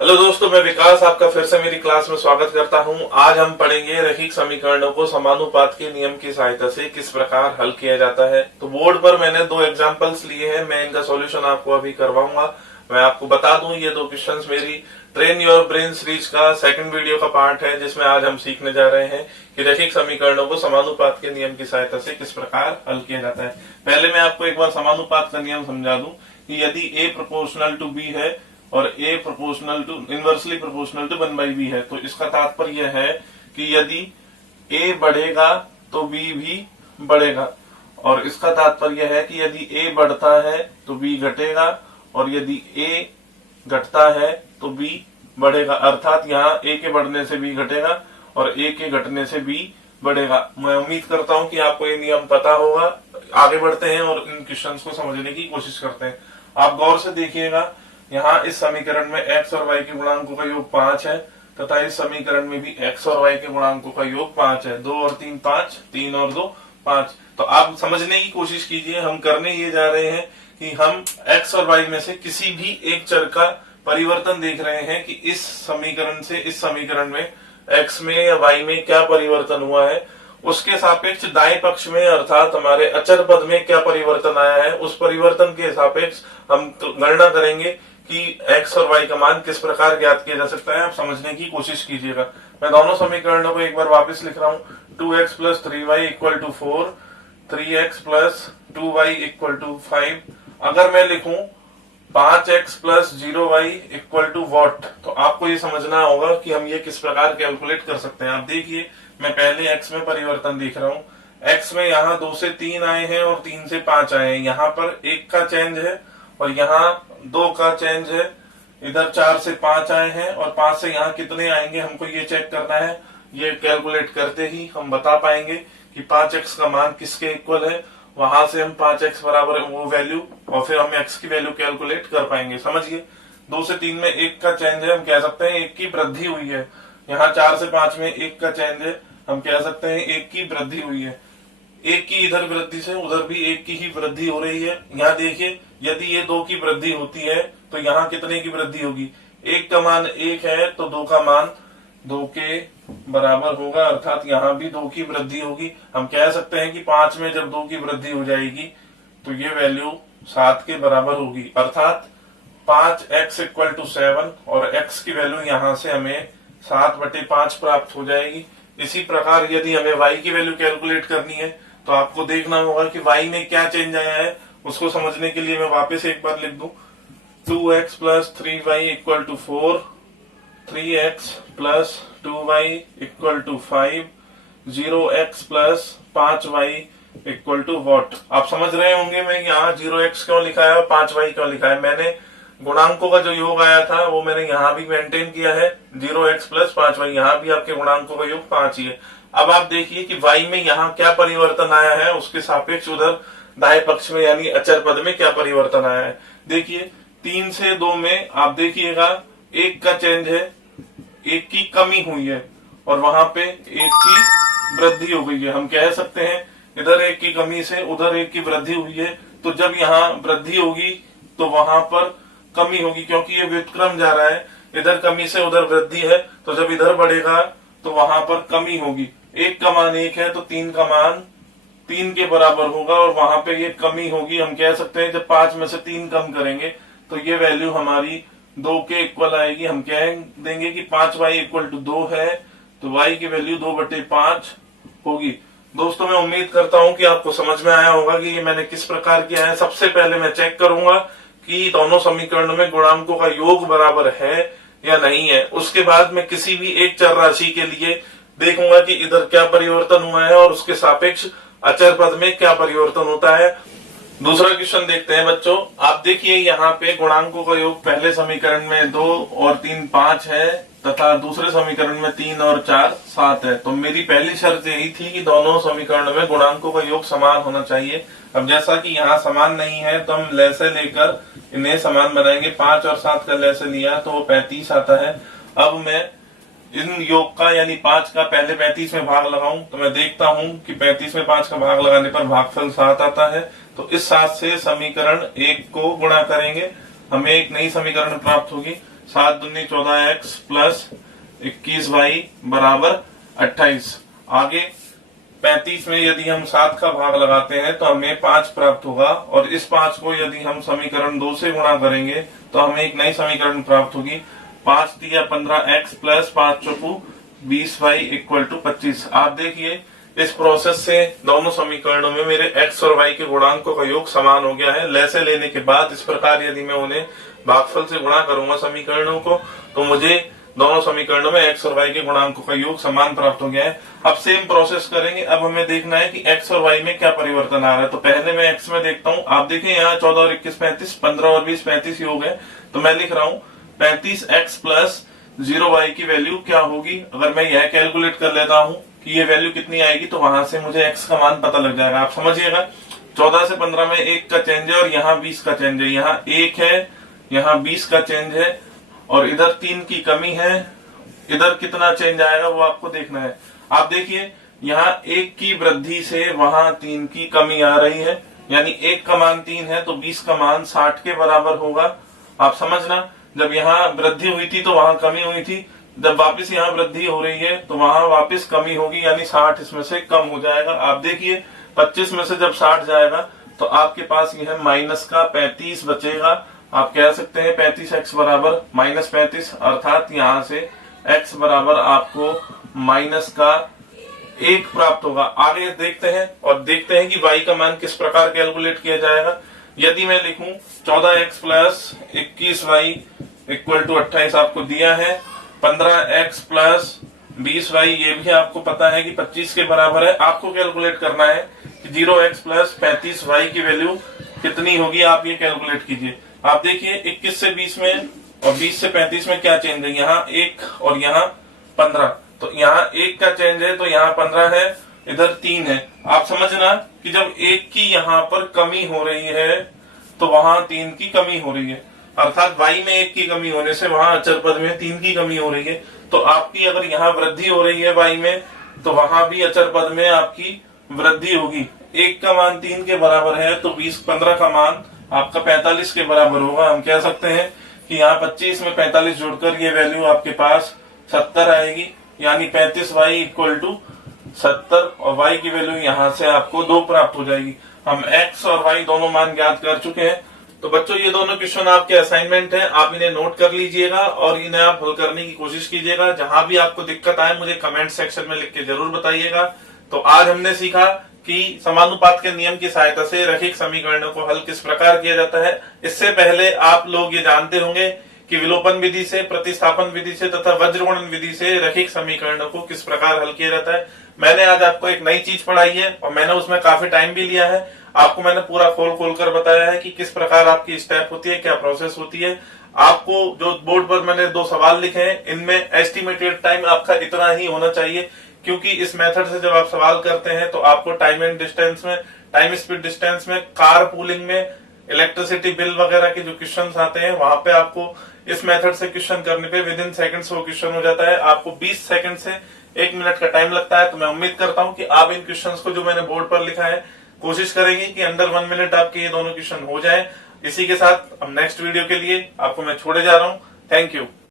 Hello दोस्तों, मैं विकास आपका फिर से मेरी क्लास में स्वागत करता हूं। आज हम पढ़ेंगे रैखिक समीकरणों को समानुपात के नियम की सहायता से किस प्रकार हल किया जाता है। तो बोर्ड पर मैंने दो एग्जांपल्स लिए हैं, मैं इनका सॉल्यूशन आपको अभी करवाऊंगा। मैं आपको बता दूं, ये दो क्वेश्चंस मेरी ट्रेन योर ब्रेन सीरीज का सेकंड वीडियो का पार्ट है, जिसमें आज हम सीखने जा रहे हैं कि रैखिक समीकरणों को समानुपात के नियम की सहायता से किस प्रकार हल किया जाता है। पहले मैं आपको एक बार समानुपात का नियम समझा दूं कि यदि a प्रोपोर्शनल टू b है और a proportional to inversely proportional to 1/b है, तो इसका तात्पर्य है कि यदि a बढ़ेगा तो b भी बढ़ेगा, और इसका तात्पर्य है कि यदि a बढ़ता है तो b घटेगा, और यदि a घटता है तो b बढ़ेगा। अर्थात यहाँ a के बढ़ने से b घटेगा और a के घटने से b बढ़ेगा। मैं उम्मीद करता हूँ कि आपको ये नियम पता होगा। आगे बढ़ते हैं और इन क्वेश्चंस को समझने की कोशिश करते हैं। आप गौर से देखिएगा, यहाँ इस समीकरण में x और y के गुणांकों का योग 5 है, तथा इस समीकरण में भी x और y के गुणांकों का योग 5 है। 2 और 3 5, 3 और 2 5। तो आप समझने की कोशिश कीजिए, हम करने ये जा रहे हैं कि हम x और y में से किसी भी एक चर का परिवर्तन देख रहे हैं कि इस समीकरण से इस समीकरण में x में या y में क्या परिवर्तन हुआ है, उसके सापेक्ष दाएं पक्ष में अर्थात हमारे अचर पद में क्या परिवर्तन आया है, उस परिवर्तन के सापेक्ष हम गणना करेंगे कि x और y का मान किस प्रकार ज्ञात किया जा सकता है। आप समझने की कोशिश कीजिएगा। मैं दोनों समीकरणों को एक बार वापस लिख रहा हूँ। 2x plus 3y equal to 4, 3x plus 2y equal to 5। अगर मैं लिखूं 5x plus 0y equal to what, तो आपको ये समझना होगा कि हम ये किस प्रकार कैलकुलेट कर सकते हैं। आप देखिए, मैं पहले x में परिवर्तन देख रहा हूँ। x में यहाँ 2 से 3 आए हैं और 3 से 5 आए हैं। यहाँ पर 1 का चेंज है और यहाँ 2 का चेंज है। इधर 4 से 5 आए हैं और 5 से यहाँ कितने आएंगे, हमको ये चेक करना है। ये कैलकुलेट करते ही हम बता पाएंगे कि 5x का मान किसके इक्वल है। वहां से हम 5x बराबर वो वैल्यू और फिर हम x की वैल्यू कैलकुलेट कर पाएंगे। समझिए, 2 से 3 में 1 का चेंज है, हम कह सकते हैं 1 की वृद्धि हुई है। यहाँ 4 से 5 में 1 का चेंज है, हम कह सकते हैं 1 की वृद्धि हुई है। 1 की इधर वृद्धि से उधर भी 1 की ही वृद्धि हो रही है। यहाँ देखिए, यदि ये 2 की वृद्धि होती है तो यहाँ कितने की वृद्धि होगी। 1 का मान 1 है तो 2 का मान 2 के बराबर होगा, अर्थात यहाँ भी 2 की वृद्धि होगी। हम कह सकते हैं कि 5 में जब 2 की वृद्धि हो जाएगी तो ये वैल्यू 7 के बराबर होगी, अर्थात 5x इक्वल टू 7, और x की वैल्यू यहाँ से हमें 7/5 प्राप्त हो जाएगी। इसी प्रकार यदि हमें y की वैल्यू कैलकुलेट करनी है तो आपको देखना होगा कि y में क्या चेंज आया है। उसको समझने के लिए मैं वापस एक बार लिख दूं, 2x plus 3y equal to 4, 3x plus 2y equal to 5, 0x plus 5y equal to what. आप समझ रहे होंगे मैं यहाँ 0x क्यों लिखा है और 5y क्यों लिखा है। मैंने गुणांकों का जो योग आया था वो मैंने यहाँ भी मेंटेन किया है, 0x प्लस 5y। यहाँ भी आपके गुणांकों का योग 5 ही है। अब आप देखिए कि y में यहाँ क्या परिवर्तन आया है, उसके सापेक्ष उधर दाएं पक्ष में यानी अचर पद में क्या परिवर्तन आया है। देखिए, 3 से 2 में आप देखिएगा 1 का चेंज है, 1 की कमी हुई है और वहां पे 1 की वृद्धि हो गई है। हम कह सकते हैं इधर 1 की कमी से उधर 1 की वृद्धि हुई है, तो जब यहाँ वृद्धि होगी तो वहां पर कमी होगी, क्योंकि ये व्युत्क्रम जा रहा है। इधर कमी से उधर वृद्धि है, तो जब इधर बढ़ेगा तो वहां पर कमी होगी। 1 का मान 1 है तो 3 का मान 3 के बराबर होगा और वहां पे ये कमी होगी। हम कह सकते हैं जब 5 में से 3 कम करेंगे तो ये वैल्यू हमारी 2 के इक्वल आएगी। हम कह देंगे कि 5y इक्वल टू 2 है, तो y की वैल्यू 2/5 होगी। दोस्तों, मैं उम्मीद करता हूं कि आपको समझ में आया होगा कि ये मैंने किस प्रकार किया है। सबसे पहले मैं चेक करूंगा कि दोनों समीकरणों में गुणांकों का योग बराबर है या नहीं है। उसके बाद मैं किसी भी एक चर राशि के लिए देखूंगा कि इधर क्या परिवर्तन हुआ है और उसके सापेक्ष अचर पद में क्या परिवर्तन होता है। दूसरा क्वेश्चन देखते हैं बच्चों। आप देखिए, यहाँ पे गुणांकों का योग पहले समीकरण में 2 और 3 5 है तथा दूसरे समीकरण में 3 और 4 7 है। तो मेरी पहली शर्त यही थी कि दोनों समीकरणों में गुणांकों का योग समान होना चाहिए। अब जैसा कि यहाँ समान नहीं है तो हम लय से लेकर इन्हें समान बनाएंगे। 5 और 7 का लय से लिया तो वो 35 आता है। अब मैं इन योग का यानी 5 का पहले 35 में भाग लगाऊं तो मैं देखता हूं कि 35 में 5 का भाग लगाने पर भागफल 7 आता है। तो इस 7 से समीकरण 1 को गुणा करेंगे, हमें एक नई समीकरण प्राप्त होगी। 7 दूनी 14x प्लस 21y बराबर 28। आगे 35 में यदि हम 7 का भाग लगाते हैं तो हमें 5 प्राप्त होगा, और इस 5 को यदि हम समीकरण 2 से गुणा करेंगे तो हमें एक नई समीकरण प्राप्त होगी। 5 दिया 15x plus 5 चौकू 20y equal to 25। आप देखिए इस प्रोसेस से दोनों समीकरणों में मेरे x और y के गुणांकों का योग समान हो गया है। लैसे लेने के बाद इस प्रकार यदि मैं उन्हें भागफल से गुणा करूंगा समीकरणों को, तो मुझे दोनों समीकरणों में x और y के गुणांकों का योग समान प्राप्त हो गया है। अब सेम प्रोसेस करेंगे। अब हमें देखना है कि x और y में क्या परिवर्तन आ रहा है। तो पहले मैं x में देखता हूँ। आप देखें यहाँ 14 और 21 35, 15 और 20 35 योग है। तो मैं लिख रहा हूँ 35x प्लस 0y की वैल्यू क्या होगी। अगर मैं यह कैलकुलेट कर लेता हूँ कि ये वैल्यू कितनी आएगी, तो वहां से मुझे x का मान पता लग जाएगा। आप समझिएगा 14 से 15 में 1 का चेंज है और यहाँ 20 का चेंज है। यहाँ 1 है, यहाँ 20 का चेंज है, और इधर 3 की कमी है। इधर कितना चेंज आएगा वो आपको देखना है। आप देखिए यहाँ 1 की वृद्धि से वहां 3 की कमी आ रही है, यानी 1 का मान 3 है तो 20 का मान 60 के बराबर होगा। आप समझना, जब यहाँ वृद्धि हुई थी तो वहां कमी हुई थी, जब वापस यहाँ वृद्धि हो रही है तो वहां वापस कमी होगी, यानी 60 इसमें से कम हो जाएगा। आप देखिए 25 में से जब 60 जाएगा तो आपके पास यह माइनस का 35 बचेगा। आप कह सकते हैं 35x बराबर माइनस 35, अर्थात यहाँ से x बराबर आपको माइनस का 1 प्राप्त होगा। आगे देखते हैं और देखते हैं कि y का मान किस प्रकार कैलकुलेट किया जाएगा। यदि मैं लिखूं 14x plus 21y equal to 28 आपको दिया है, 15x प्लस 20y ये भी आपको पता है कि 25 के बराबर है। आपको कैलकुलेट करना है कि 0x प्लस 35y की वैल्यू कितनी होगी। आप ये कैलकुलेट कीजिए। आप देखिए 21 से 20 में और 20 से 35 में क्या चेंज है। यहाँ 1 और यहाँ 15, तो यहाँ 1 का चेंज है तो यहाँ 15 है, इधर 3 है। आप समझना कि जब 1 की यहाँ पर कमी हो रही है तो वहां 3 की कमी हो रही है, अर्थात y में 1 की कमी होने से वहां अचर पद में 3 की कमी हो रही है। तो आपकी अगर यहाँ वृद्धि हो रही है y में, तो वहां भी अचर पद में आपकी वृद्धि होगी। 1 का मान 3 के बराबर है तो 15 का मान आपका 45 के बराबर होगा। हम कह सकते हैं कि यहाँ 25 में 45 जोड़कर ये वैल्यू आपके पास 70 आएगी, यानी 35y इक्वल टू 70, और y की वैल्यू यहाँ से आपको 2 प्राप्त हो जाएगी। हम x और y दोनों मान ज्ञात कर चुके हैं। तो बच्चों ये दोनों क्वेश्चन आपके असाइनमेंट हैं, आप इन्हें नोट कर लीजिएगा और इन्हें आप हल करने की कोशिश कीजिएगा। जहां भी आपको दिक्कत आए मुझे कमेंट सेक्शन में लिख के जरूर बताइएगा। तो आज हमने सीखा कि समानुपात के नियम की सहायता से रैखिक समीकरणों को हल किस प्रकार किया जाता है। इससे पहले आप लोग ये जानते होंगे कि विलोपन विधि से, प्रतिस्थापन विधि से तथा वज्रगुणन विधि से रैखिक समीकरणों को किस प्रकार हल किया जाता है। मैंने आज आपको एक नई चीज पढ़ाई है और मैंने उसमें काफी टाइम भी लिया है। आपको मैंने पूरा खोल कर बताया है कि किस प्रकार आपकी स्टेप होती है, क्या प्रोसेस होती है। आपको जो बोर्ड पर मैंने 2 सवाल लिखे हैं, इनमें एस्टिमेटेड टाइम आपका इतना ही होना चाहिए, क्योंकि इस मेथड से जब आप सवाल करते हैं तो आपको टाइम एंड डिस्टेंस में, टाइम स्पीड डिस्टेंस में, कार पूलिंग में, इलेक्ट्रिसिटी बिल वगैरह के जो क्वेश्चंस आते हैं वहां पे आपको इस मेथड से क्वेश्चन करने पे विद इन सेकंड्स वो क्वेश्चन हो जाता है। आपको 20 सेकंड से 1 मिनट का टाइम लगता है। तो मैं उम्मीद करता हूं कि आप इन क्वेश्चंस को जो मैंने बोर्ड पर लिखा है कोशिश करेंगे कि अंडर 1 मिनट आपके ये दोनों क्वेश्चन हो जाए। इसी के साथ अब नेक्स्ट वीडियो के लिए आपको मैं छोड़े जा रहा हूं। Thank you.